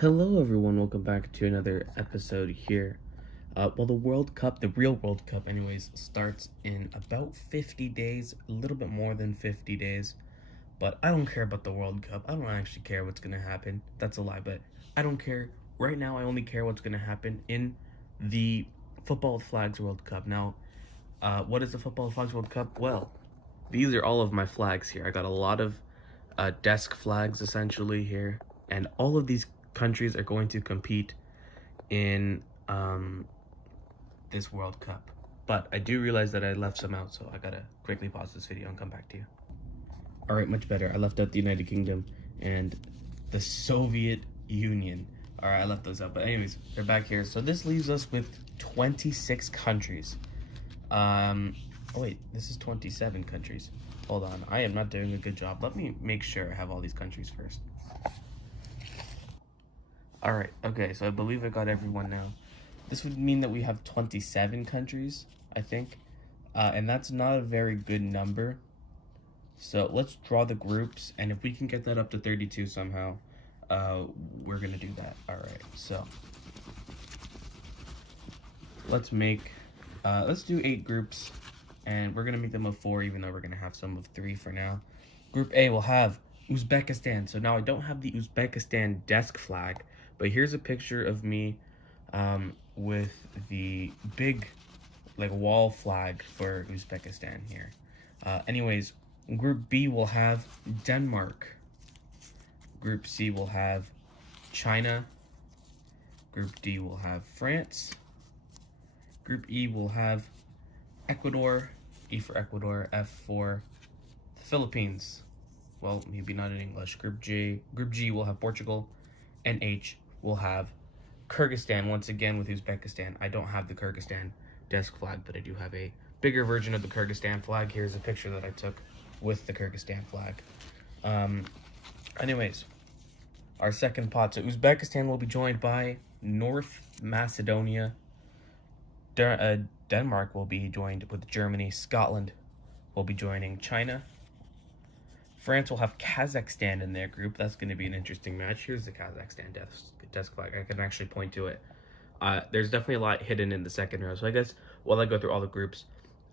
Hello, everyone. Welcome back to another episode here. Well, the World Cup, the real World Cup, anyways, starts in about 50 days, a little bit more than 50 days. But I don't care about the World Cup. I don't actually care what's going to happen. That's a lie, but I don't care. Right now, I only care what's going to happen in the Football with Flags World Cup. Now, what is the Football with Flags World Cup? Well, these are all of my flags here. I got a lot of desk flags essentially here, and all of these countries are going to compete in this World Cup. But I do realize that I left some out, so I gotta quickly pause this video and come back to you. All right, much better. I left out the United Kingdom and the Soviet Union. All right, I left those out, but anyways, they're back here. So this leaves us with 26 countries. Oh wait, this is 27 countries. Hold on, I am not doing a good job. Let me make sure I have all these countries first. All right, okay, so I believe I got everyone now. This would mean that we have 27 countries, I think. And that's not a very good number. So let's draw the groups, and if we can get that up to 32 somehow, we're gonna do that. All right, so let's do 8 groups, and we're gonna make them of 4, even though we're gonna have some of 3 for now. Group A will have Uzbekistan. So now I don't have the Uzbekistan desk flag, but here's a picture of me with the big wall flag for Uzbekistan here. Anyways, Group B will have Denmark. Group C will have China. Group D will have France. Group E will have Ecuador. E for Ecuador, F for the Philippines. Well, maybe not in English. Group G will have Portugal, and H will have Kyrgyzstan, once again with Uzbekistan. I don't have the Kyrgyzstan desk flag, but I do have a bigger version of the Kyrgyzstan flag. Here's a picture that I took with the Kyrgyzstan flag. Anyways, our second pot. So Uzbekistan will be joined by North Macedonia. Denmark will be joined with Germany. Scotland will be joining China. France will have Kazakhstan in their group. That's going to be an interesting match. Here's the Kazakhstan desk flag. I can actually point to it. There's definitely a lot hidden in the second row. So I guess while I go through all the groups,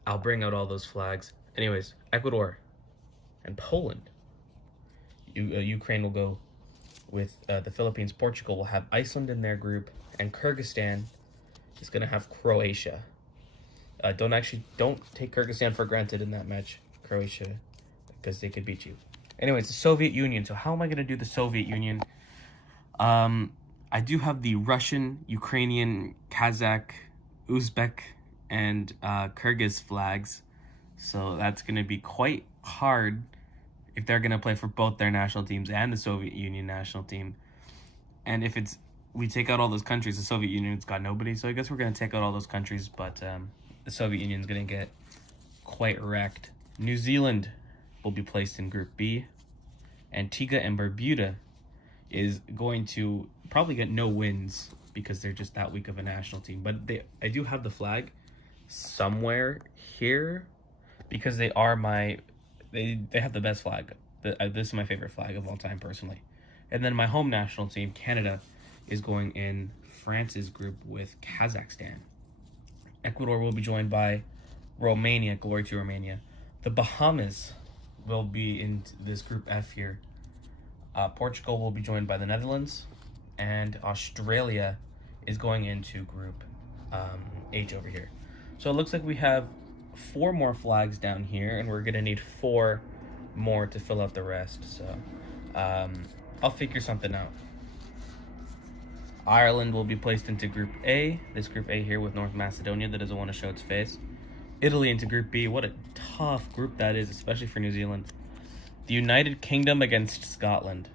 I'll bring out all those flags. Anyways, Ecuador and Poland. Ukraine will go with the Philippines. Portugal will have Iceland in their group. And Kyrgyzstan is going to have Croatia. Don't take Kyrgyzstan for granted in that match, Croatia, because they could beat you. Anyways, the Soviet Union. So how am I going to do the Soviet Union? I do have the Russian, Ukrainian, Kazakh, Uzbek, and Kyrgyz flags. So that's going to be quite hard if they're going to play for both their national teams and the Soviet Union national team. And if we take out all those countries, the Soviet Union's got nobody. So I guess we're going to take out all those countries, but the Soviet Union's going to get quite wrecked. New Zealand will be placed in Group B. Antigua and Barbuda is going to probably get no wins because they're just that weak of a national team. But I do have the flag somewhere here because they have the best flag. This is my favorite flag of all time, personally. And then my home national team, Canada, is going in France's group with Kazakhstan. Ecuador will be joined by Romania. Glory to Romania. The Bahamas will be in this Group F here. Portugal will be joined by the Netherlands, and Australia is going into Group H over here. So it looks like we have 4 more flags down here, and we're going to need 4 more to fill out the rest. So I'll figure something out. Ireland will be placed into Group A. This Group A here with North Macedonia that doesn't want to show its face. Italy into Group B. What a tough group that is, especially for New Zealand. The United Kingdom against Scotland.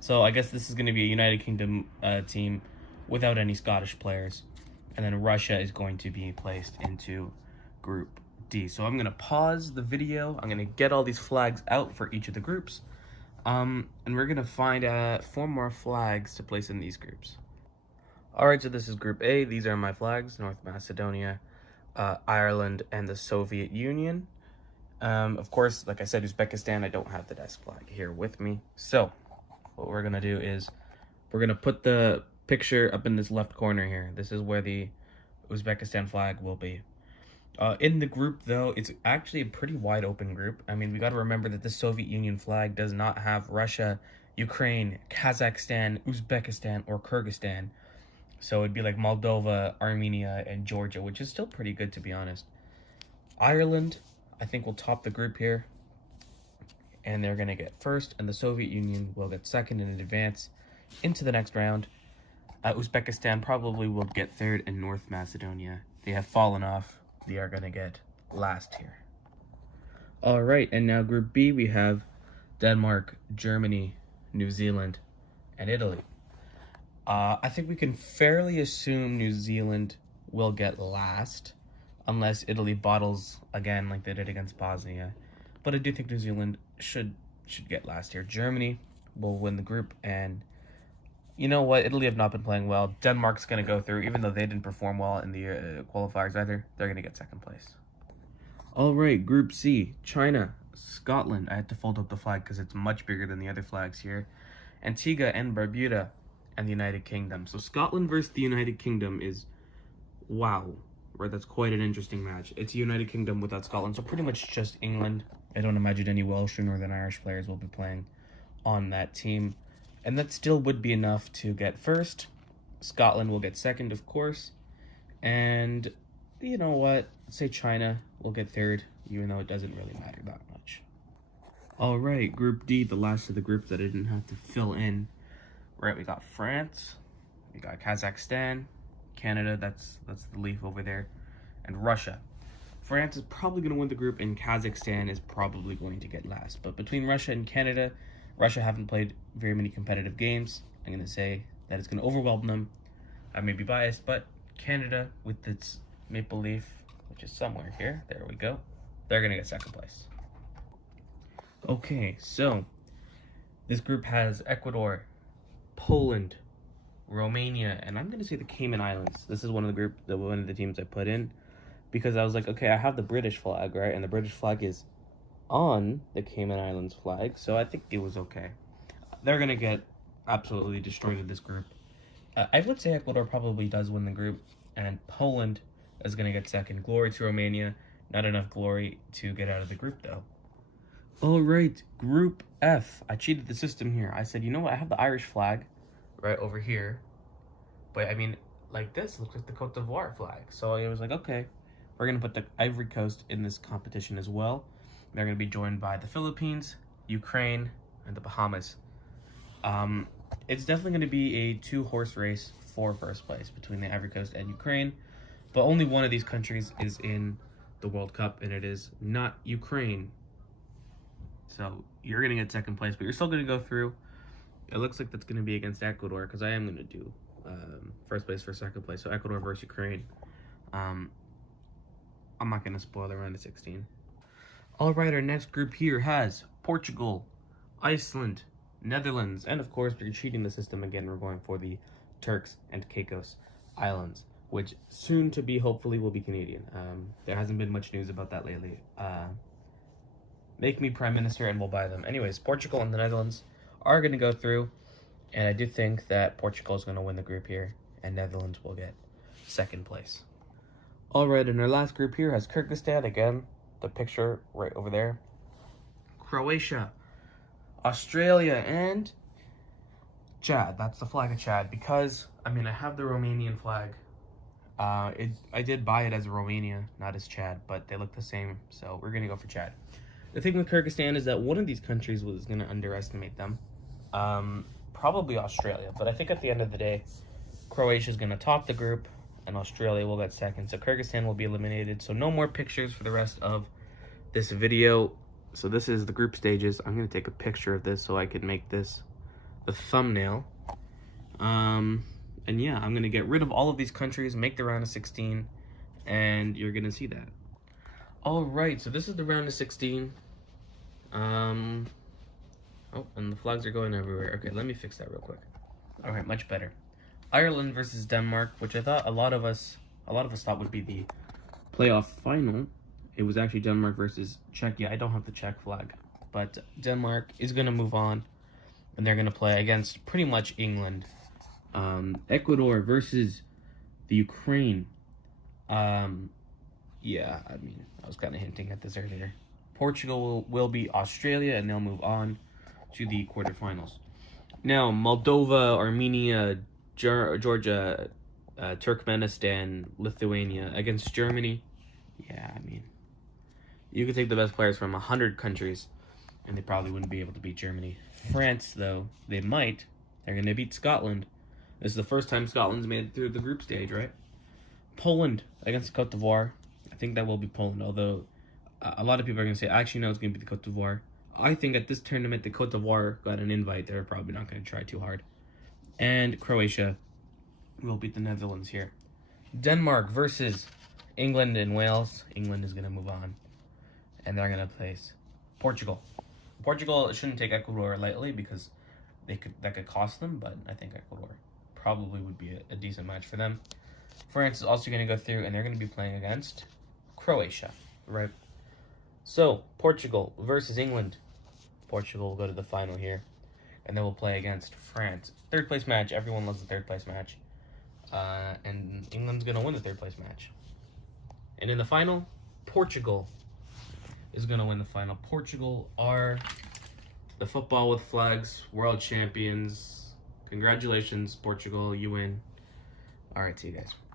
So I guess this is going to be a United Kingdom team without any Scottish players. And then Russia is going to be placed into Group D. So I'm going to pause the video. I'm going to get all these flags out for each of the groups. And we're going to find 4 more flags to place in these groups. Alright, so this is Group A. These are my flags. North Macedonia, Ireland, and the Soviet Union. Of course, like I said, Uzbekistan, I don't have the desk flag here with me. So what we're going to do is We're going to put the picture up in this left corner here. This is where the Uzbekistan flag will be. In the group, though, it's actually a pretty wide open group. I mean, we got to remember that the Soviet Union flag does not have Russia, Ukraine, Kazakhstan, Uzbekistan, or Kyrgyzstan. So it'd be like Moldova, Armenia, and Georgia, which is still pretty good, to be honest. Ireland, I think, will top the group here. And they're going to get first, and the Soviet Union will get second and advance into the next round. Uzbekistan probably will get third, and North Macedonia, they have fallen off. They are going to get last here. All right, and now Group B, we have Denmark, Germany, New Zealand, and Italy. I think we can fairly assume New Zealand will get last, unless Italy bottles again like they did against Bosnia. But I do think New Zealand should get last here. Germany will win the group, and you know what? Italy have not been playing well. Denmark's going to go through, even though they didn't perform well in the qualifiers either. They're going to get second place. All right, Group C, China, Scotland. I had to fold up the flag because it's much bigger than the other flags here. Antigua and Barbuda, and the United Kingdom. So Scotland versus the United Kingdom is, wow, right? That's quite an interesting match. It's United Kingdom without Scotland, so pretty much just England. I don't imagine any Welsh or Northern Irish players will be playing on that team. And that still would be enough to get first. Scotland will get second, of course. And you know what? Say China will get third, even though it doesn't really matter that much. All right, Group D, the last of the groups that I didn't have to fill in. Right, we got France, we got Kazakhstan, Canada, that's the leaf over there, and Russia. France is probably going to win the group, and Kazakhstan is probably going to get last. But between Russia and Canada, Russia haven't played very many competitive games. I'm going to say that it's going to overwhelm them. I may be biased, but Canada, with its maple leaf, which is somewhere here, there we go, they're going to get second place. Okay, so this group has Ecuador, Poland, Romania, and I'm going to say the Cayman Islands. This is one of the teams I put in because I was like, okay, I have the British flag, right? And the British flag is on the Cayman Islands flag, so I think it was okay. They're going to get absolutely destroyed in this group. I would say Ecuador probably does win the group, and Poland is going to get second. Glory to Romania. Not enough glory to get out of the group, though. All right, Group F. I cheated the system here. I said, you know what? I have the Irish flag right over here. But, I mean, like this looks like the Cote d'Ivoire flag. So I was like, okay, we're going to put the Ivory Coast in this competition as well. They're going to be joined by the Philippines, Ukraine, and the Bahamas. It's definitely going to be a two-horse race for first place between the Ivory Coast and Ukraine. But only one of these countries is in the World Cup, and it is not Ukraine. So you're going to get second place, but you're still going to go through. It looks like that's going to be against Ecuador, because I am going to do first place for second place. So Ecuador versus Ukraine. I'm not going to spoil the round of 16. All right, our next group here has Portugal, Iceland, Netherlands, and of course, we're cheating the system again. We're going for the Turks and Caicos Islands, which soon to be, hopefully, will be Canadian. There hasn't been much news about that lately. Make me prime minister and we'll buy them. Anyways, Portugal and the Netherlands are going to go through, and I do think that Portugal is going to win the group here, and Netherlands will get second place. All right, and our last group here has Kyrgyzstan, again, the picture right over there, Croatia, Australia, and Chad. That's the flag of Chad, because, I mean, I have the Romanian flag. I did buy it as Romania, not as Chad, but they look the same, so we're going to go for Chad. The thing with Kyrgyzstan is that one of these countries was going to underestimate them. Probably Australia, but I think at the end of the day, Croatia is going to top the group, and Australia will get second. So Kyrgyzstan will be eliminated. So no more pictures for the rest of this video. So this is the group stages. I'm going to take a picture of this so I can make this the thumbnail. And yeah, I'm going to get rid of all of these countries, make the round of 16, and you're going to see that. All right, so this is the round of 16. Oh, and the flags are going everywhere. Okay, let me fix that real quick. All right, much better. Ireland versus Denmark, which I thought a lot of us thought would be the playoff final. It was actually Denmark versus Czechia. I don't have the Czech flag, but Denmark is going to move on. And they're going to play against pretty much England. Ecuador versus the Ukraine. Yeah, I mean, I was kind of hinting at this earlier. Portugal will beat Australia, and they'll move on to the quarterfinals. Now, Moldova, Armenia, Georgia, Turkmenistan, Lithuania against Germany. Yeah, I mean, you could take the best players from 100 countries, and they probably wouldn't be able to beat Germany. France, though, they might. They're going to beat Scotland. This is the first time Scotland's made it through the group stage, right? Poland against Cote d'Ivoire. I think that will be Poland, although a lot of people are going to say, actually, no, it's going to be the Cote d'Ivoire. I think at this tournament, the Cote d'Ivoire got an invite. They're probably not going to try too hard. And Croatia will beat the Netherlands here. Denmark versus England and Wales. England is going to move on. And they're going to place Portugal. Portugal shouldn't take Ecuador lightly because that could cost them, but I think Ecuador probably would be a decent match for them. France is also going to go through, and they're going to be playing against Croatia, right? So, Portugal versus England. Portugal will go to the final here, and then we'll play against France. Third place match. Everyone loves the third place match. And England's going to win the third place match. And in the final, Portugal is going to win the final. Portugal are the football with flags world champions. Congratulations, Portugal. You win. All right, see you guys.